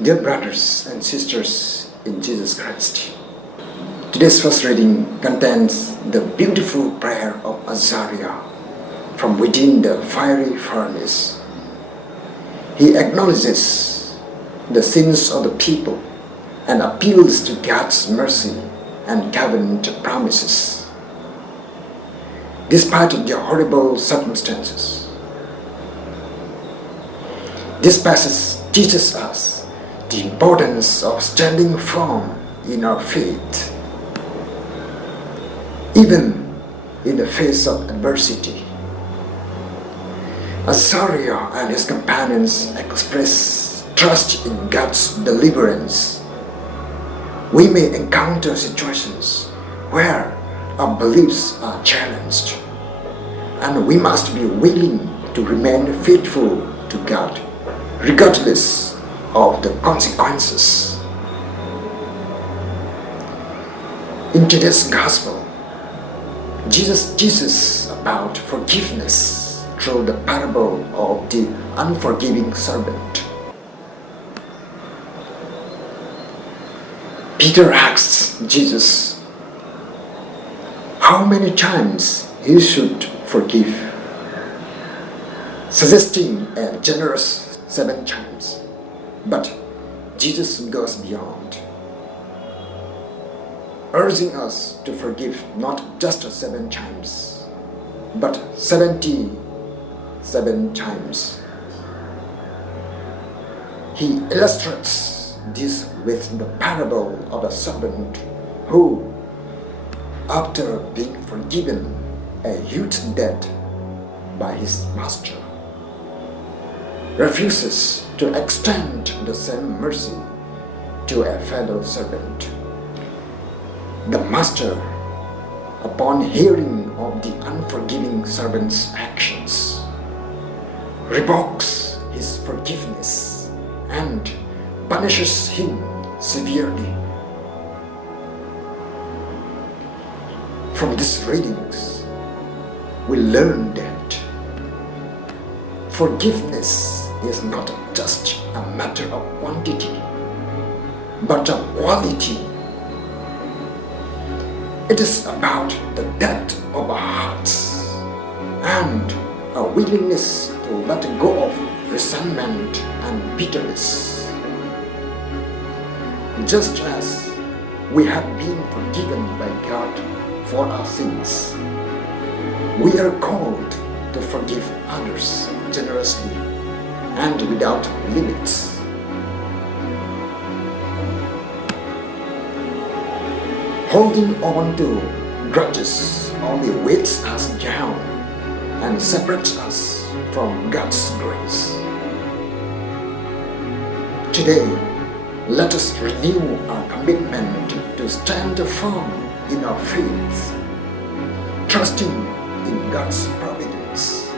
Dear brothers and sisters in Jesus Christ, today's first reading contains the beautiful prayer of Azariah from within the fiery furnace. He acknowledges the sins of the people and appeals to God's mercy and covenant promises. Despite the horrible circumstances, this passage teaches us the importance of standing firm in our faith, even in the face of adversity. Azariah and his companions express trust in God's deliverance. We may encounter situations where our beliefs are challenged, and we must be willing to remain faithful to God, regardless of the consequences. In today's Gospel, Jesus teaches about forgiveness through the parable of the unforgiving servant. Peter asks Jesus how many times he should forgive, suggesting a generous 7 times. But Jesus goes beyond, urging us to forgive not just 7 times, but 77 times. He illustrates this with the parable of a servant who, after being forgiven a huge debt by his master, refuses to extend the same mercy to a fellow servant. The master, upon hearing of the unforgiving servant's actions, revokes his forgiveness and punishes him severely. From these readings, we learn that forgiveness is not just a matter of quantity, but of quality. It is about the depth of our hearts and a willingness to let go of resentment and bitterness. Just as we have been forgiven by God for our sins, we are called to forgive others generously and without limits. Holding on to grudges only weights us down and separates us from God's grace. Today, let us renew our commitment to stand firm in our faith, trusting in God's providence,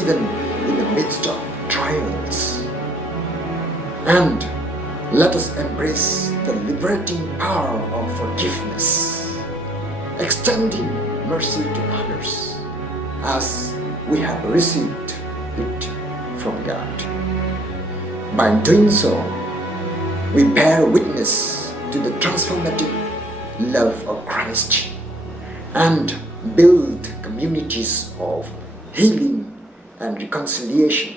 even in the midst of trials. And let us embrace the liberating power of forgiveness, extending mercy to others as we have received it from God. By doing so, we bear witness to the transformative love of Christ and build communities of healing and reconciliation.